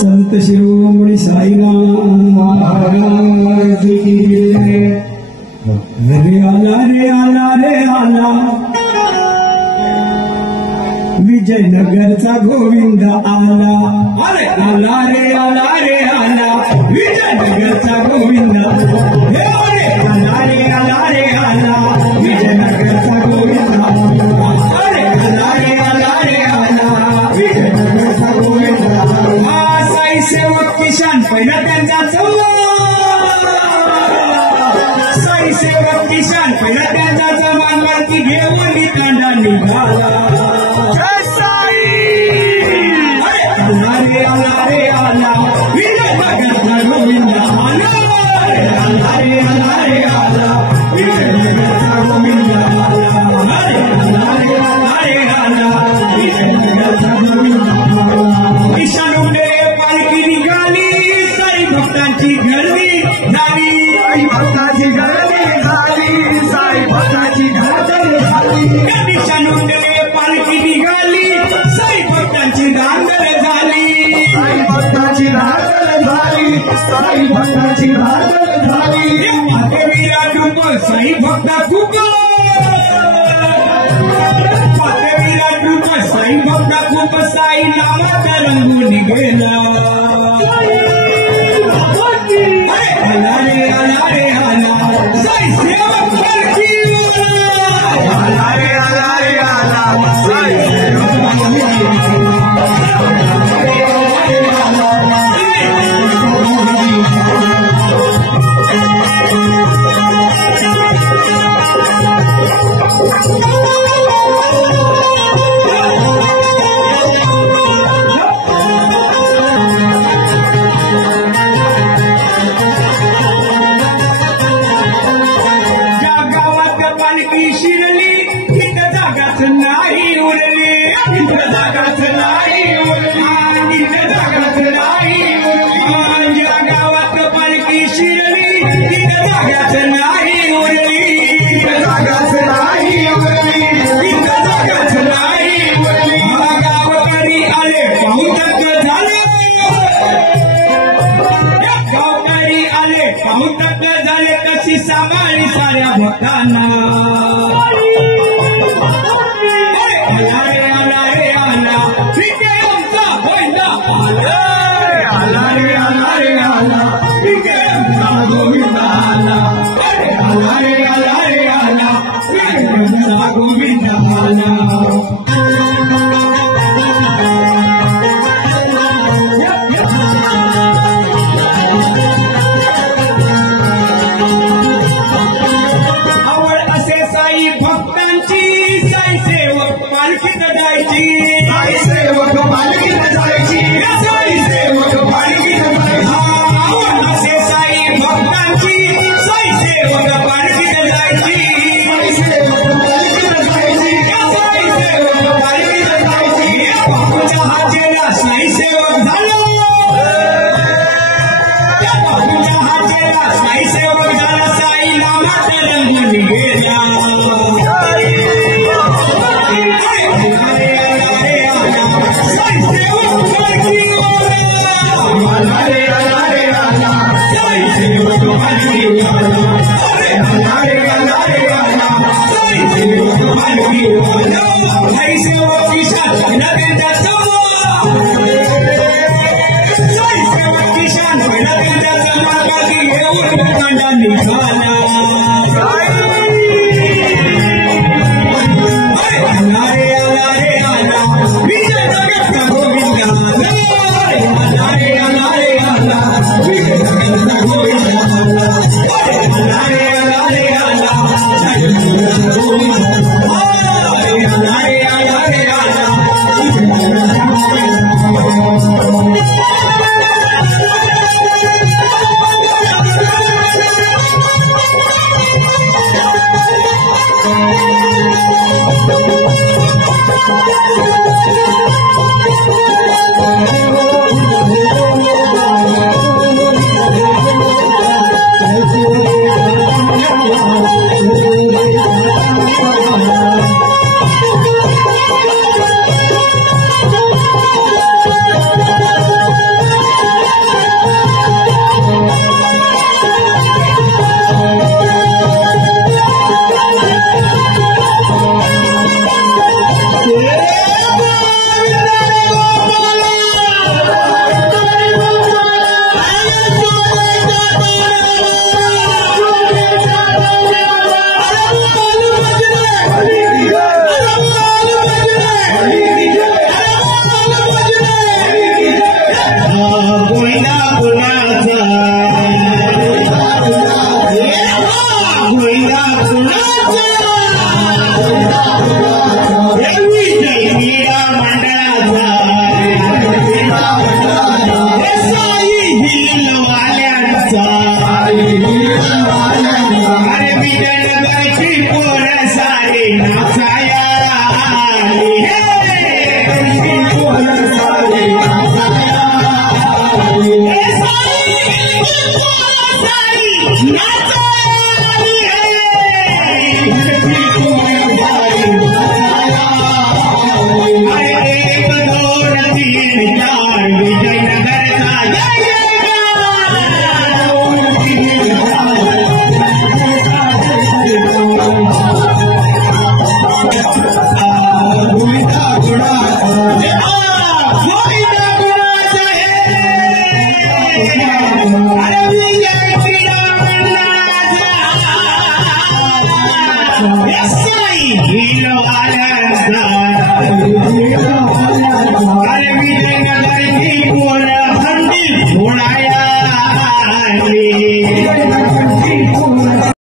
संत शिरोमणी साईराम महाराज की जय। रे आला रे आला रे आला विजयनगरचा गोविंद आला। अरे आला रे आला रे आला विजयनगरचा गोविंद आला। हे अरे आला रे आला रे आला विजयनगरचा गोविंद आला। अरे आला रे आला रे आला विजयनगरचा गोविंद आला। साई सेवक किशन पहिला त्यांचा साई सेवक किशन पहिला त्यांचा जमान वरती घेऊन कांडा निघाला। आला रे आला विजयनगरचा गोविंद आला। आला रे आला विजयनगरचा गोविंद आला। आला रे आला विजयनगरचा गोविंद आला। किशन उडे पालखी निघाली साई भक्तांची गर्दी झाली। साई भक्तांची गर्दी झाली। साई भक्तांची गर्दी झाली। किशन उडे पालखी निघाली साई भक्तांची धांदल झाली। साई भक्तांची धांदल झाली। साई भक्तांची धांदल झाली। पातेवीरा डुंब साई भक्ता खूप पातेवीरा डुंब साई भक्ता खूप साई नामात रंगून गेला। आला रे आला साई सेवक पालखी आला रे आला साई सेवक शिरली तिथं जागाच नाही उरली। तिथं जागाच नाही उरली। तिथं जागाच नाही उरली। ज्या गावात पालखी शिरली तिथं जागाच नाही उरली। तिथं जागाच नाही उरली। तिथं जागाच नाही उरली। गावकरी आले पाहुणक झाले। गावकरी आले पाहुणक झाले। कशी सांभाळी साऱ्या भक्तांना। गोविंद आला। आवड असे साई भक्तांची साई सेवक पालखीत जायची। साई सेवक पालखीत जायची। साई सेवक पालखीत जायची। आवड असे साई भक्तांची साई सेवक पालखीत जायची। साई सेवक पालखीत जायची। साई सेवक पालखीत जायची। बापूच्या हाजेला साई सेवक झाला। बापूच्या हाजेला साई सेवक झाला। साई नामात रंगून गेला। साई सेवक पालखी आला रे आला साई सेवक पालखी आला। साई सेवक पालखी आला। साई सेवक किशन पहिला त्यांचा साई सेवक किशन पहिला त्यांचा जमा घेऊन कांडा गोविंदा गुणाचा गोविंदा गुणाचा अरे विजय श्रीरामाचा